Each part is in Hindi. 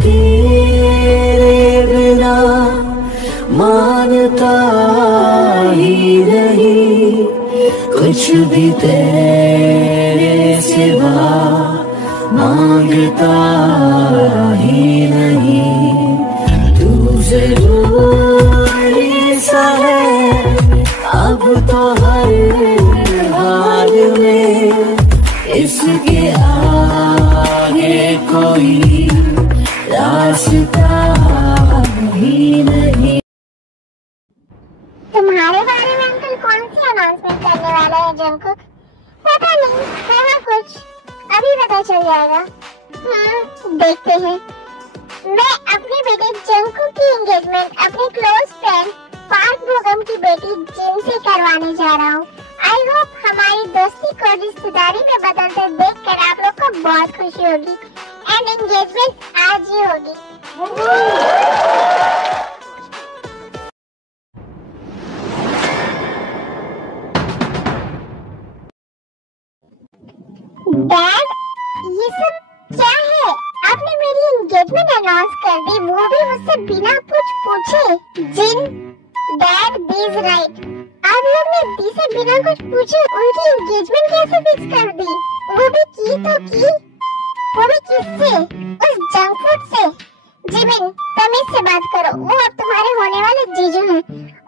तेरे बिना मानता ही नहीं, कुछ भी तेरे सिवा मांगता ही नहीं। तू जरूरी सा है अब तो हर हाल में, इसके आगे कोई रास्ता ही नहीं। तुम्हारे बारे में अंकल कौन सी अनाउंसमेंट करने वाला है जंगकुक? पता नहीं, होगा कुछ, अभी पता चल जाएगा। देखते हैं। मैं अपने बेटे जंगकुक की एंगेजमेंट अपने क्लोज फ्रेंड पार्क बोगम की बेटी जिन से करवाने जा रहा हूँ। आई होप हमारी दोस्ती को रिश्तेदारी में बदलते देखकर आप लोग को बहुत खुशी होगी। एंड एंगेजमेंट आज ही होगी। डैड, ये सब क्या है? आपने मेरी एंगेजमेंट अनाउंस कर दी, वो भी मुझसे बिना कुछ पूछे। जिन, डैड दी इज राइट। आप लोग ने दी से बिना कुछ पूछे उनकी एंगेजमेंट कैसे फिक्स कर दी? वो भी की तो की, वो भी किससे? उस जंक फूड से। जिमिन, तमीज से बात करो, वो अब तुम्हारे होने वाले जीजू हैं।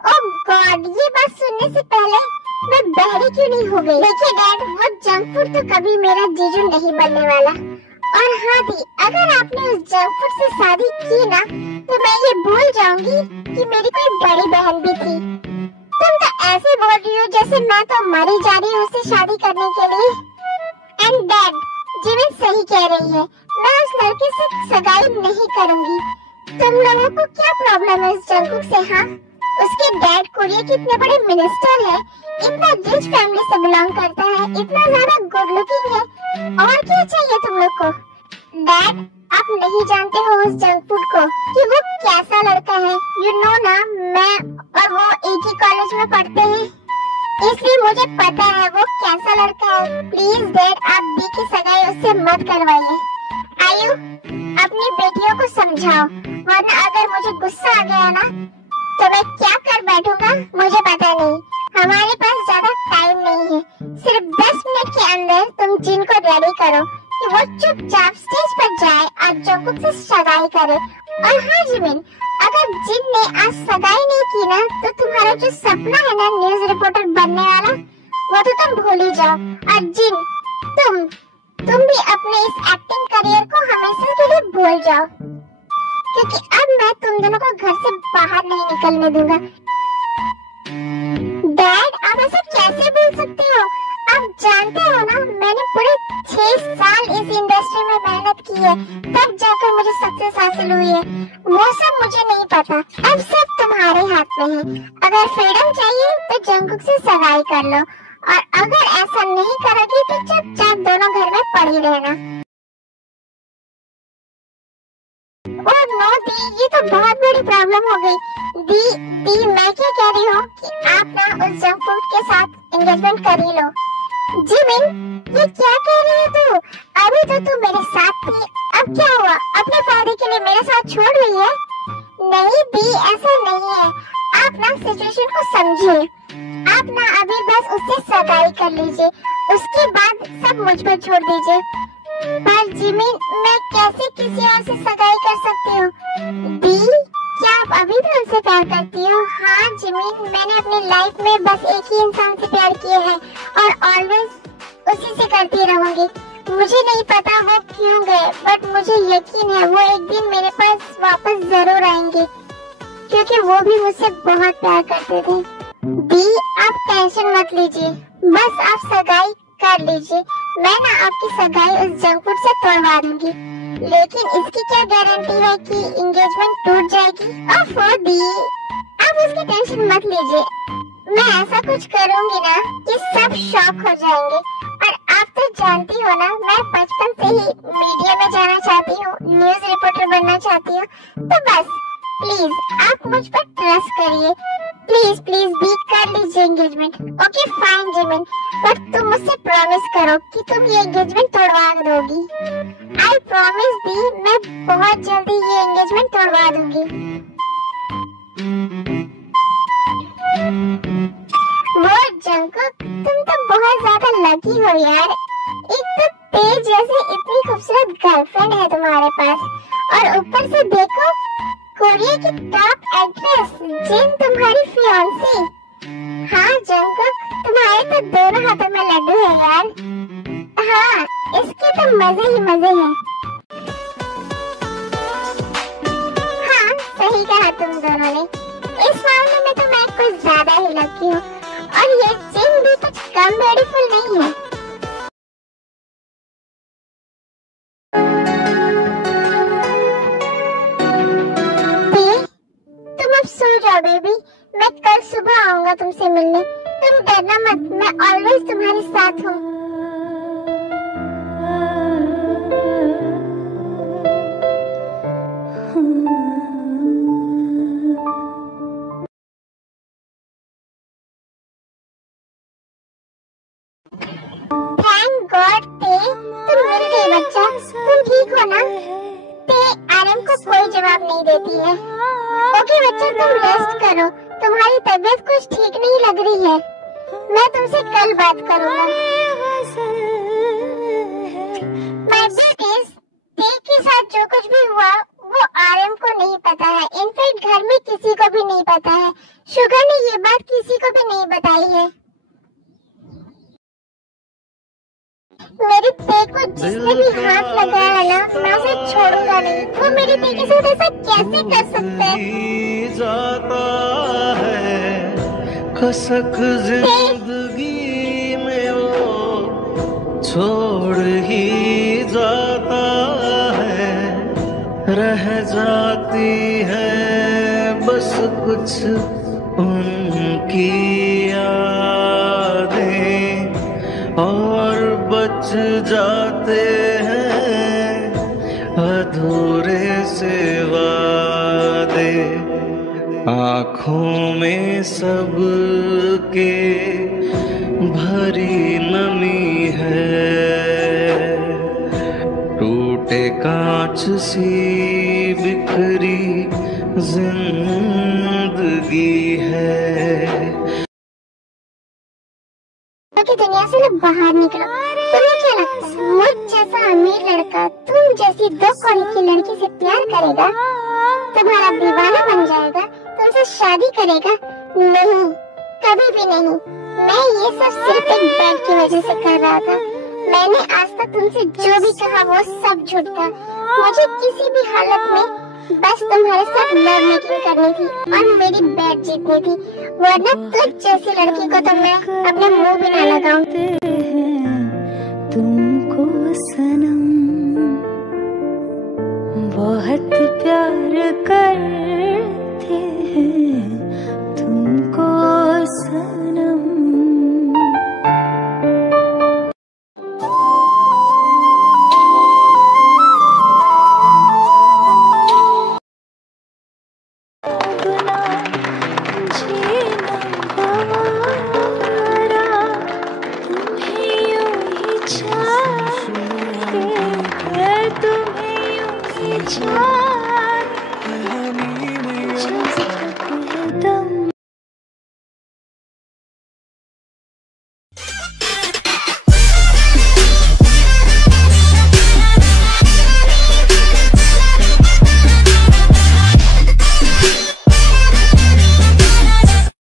ओह गॉड, ये बात सुनने से पहले मैं बहरी क्यों नहीं हो गई? देखिए डैड, वो जंक फूड तो कभी मेरा जीजू नहीं बनने वाला। और हाँ दी, अगर आपने उस जंक फूड से शादी की ना, तो मैं ये भूल जाऊंगी कि मेरी कोई बड़ी बहन भी थी। तुम तो ऐसे बोल रही हो जैसे मैं तो मरी जा रही हूँ उससे शादी करने के लिए। एंड डैड, जिमिन सही कह रही है, मैं उस लड़के से सगाई नहीं करूंगी। तुम लोगों को क्या प्रॉब्लम है उस जंकुक से? हाँ, उसके डैड कोरिया के इतने बड़े मिनिस्टर है, इतना रिच फैमिली से बिलोंग करता है, इतना ज्यादा गुड लुकिंग है, और क्या चाहिए तुम लोग को? डैड, आप नहीं जानते हो उस जंक फूड को कि वो कैसा लड़का है। यू नो ना, मैं और वो एक ही कॉलेज में पढ़ते हैं, इसलिए मुझे पता है वो कैसा लड़का है। प्लीज डैड, आप दी की सगाई उससे मत करवाइए। आयु, अपनी बेटियों को समझाओ, वरना अगर मुझे गुस्सा आ गया ना तो मैं क्या कर बैठूंगा मुझे पता नहीं। हमारे पास ज्यादा टाइम नहीं है, सिर्फ 10 मिनट के अंदर तुम जिन को रेडी करो कि वो चुपचाप स्टेज पर जाए और जंकुक से सगाई करे। और हाँ जिमिन, अगर जिन ने आज सगाई नहीं की ना, तो तुम्हारा जो सपना है ना न्यूज रिपोर्टर बनने वाला, वो तो तुम भूल ही जाओ। और जिन, तुम भी अपने इस एक्टिंग करियर को हमेशा के लिए भूल जाओ, क्योंकि अब मैं तुम दोनों को घर से बाहर नहीं निकलने दूंगा। डैड, आप ऐसा कैसे बोल सकते हो? आप जानते हो ना, मैंने पूरे 6 साल इस इंडस्ट्री में मेहनत की है, तब जाकर मुझे सक्सेस हासिल हुई है। वो सब मुझे नहीं पता, अब सब तुम्हारे हाथ में है। अगर फ्रीडम चाहिए तो जंकुक से सगाई कर लो, और अगर ऐसा नहीं करोगी तो चुपचाप दोनों घर में पड़ी रहना। ओह नो दी, ये तो बहुत बड़ी प्रॉब्लम हो गई। दी, मैं क्या कह रही हूँ कि आप ना उस जंक फूड के साथ एंगेजमेंट कर ही लो। जिमिन, ये क्या कह रही है तू? अभी तो तू मेरे साथ थी, अब क्या हुआ? अपने फायदे के लिए मेरे साथ छोड़ रही है? नहीं दी, ऐसा नहीं है। आप ना सिचुएशन को समझिए। आप ना अभी बस उससे सगाई कर लीजिए, उसके बाद सब मुझ पर छोड़ दीजिए। पर जिमिन, मैं कैसे किसी और से सगाई कर सकती हूँ? दी, क्या आप अभी भी उनसे प्यार करती हो? हाँ जिमिन, मैंने अपनी लाइफ में बस एक ही इंसान से प्यार किया है और ऑलवेज उसी से करती रहूंगी। मुझे नहीं पता वो क्यों गए, बट मुझे यकीन है वो एक दिन मेरे पास वापस जरूर आएंगे, क्योंकि वो भी मुझसे बहुत प्यार करते थे। दी, आप टेंशन मत लीजिए, बस आप सगाई कर लीजिए। मैं ना आपकी सगाई उस जंक फूड से तोड़वा दूंगी, लेकिन इसकी क्या गारंटी है कि एंगेजमेंट टूट जाएगी? ओफो दी, आप उसकी टेंशन मत लीजिए। मैं ऐसा कुछ करूंगी ना कि सब शॉक हो जाएंगे। और आप तो जानती हो ना, मैं बचपन से ही मीडिया में जाना चाहती हूँ, न्यूज रिपोर्टर बनना चाहती हूँ। तो बस प्लीज आप मुझ पर ट्रस्ट करिए। प्लीज प्लीज भी कर लीजिए engagement. Okay fine Jimin, but तुम मुझसे प्रॉमिस करो कि तुम ये एंगेजमेंट तोड़वा दोगी। आई प्रॉमिस दी, मैं बहुत जल्दी ये एंगेजमेंट तोड़वा दूंगी। वो जंकुक, तुम तो बहुत ज्यादा लकी हो यार। एक तो तेज जैसे इतनी खूबसूरत गर्लफ्रेंड है तुम्हारे पास, और ऊपर से देखो कोरिया की टॉप एक्ट्रेस जिन तुम्हारी फियांसी। हाँ जंकुक, तुम्हारे तो दोनों हाथों में लड्डू है यार। हाँ, इसके तो मजे ही मजे हैं। हाँ सही कहा तुम दोनों ने, इस मामले में तो मैं कुछ ज्यादा ही लकी हूँ, और ये जिन भी कुछ कम ब्यूटीफुल नहीं है। सो जाओ बेबी, मैं कल सुबह आऊंगा तुमसे मिलने। तुम डरना मत, मैं ऑलवेज तुम्हारे साथ हूँ। थैंक गॉड ते, तुम मिल गए बच्चा। तुम ठीक हो ना? ते आरएम को कोई जवाब नहीं देती है। ओके बच्चा, तुम रेस्ट करो, तुम्हारी तबीयत कुछ ठीक नहीं लग रही है। मैं तुमसे कल बात करूंगा। माय बेटीज, ते के साथ जो कुछ भी हुआ वो आरएम को नहीं पता है। इनफैक्ट घर में किसी को भी नहीं पता है। शुगर ने ये बात किसी को भी नहीं बताई है। मेरी ते को जिसने भी हाथ लगाया है ना, मैं उसे छोड़ूंगा नहीं। वो मेरी ते के साथ ऐसा कैसे कर सकता है? जाता है कसक जिंदगी में वो छोड़ ही जाता है, रह जाती है बस कुछ उनकी यादें, और बच जाते हैं अधूरे से वादे। आँखों में सबके भरी नमी है, टूटे कांच सी बिखरी जिंदगी है। की दुनिया से ना बाहर निकलो। तुम्हें क्या लगता है मुझ जैसा अमीर लड़का तुम जैसी दो कौड़ी की लड़की से प्यार करेगा, तुम्हारा दीवाना बन जाएगा, तुमसे शादी करेगा? नहीं, कभी भी नहीं। मैं ये सब सिर्फ एक बैग की वजह से कर रहा था। मैंने आज तक तुमसे जो भी कहा वो सब झूठ था। मुझे किसी भी हालत में बस तुम्हारे साथ लव मेकिंग करनी थी और मेरी बैट जीतनी थी, वरना तुझ जैसी लड़की को तो मैं अपने मुंह भी ना लगाऊं। तुमको सनम बहुत प्यार करते हैं, तुमको सनम। तुम्हें यूं ही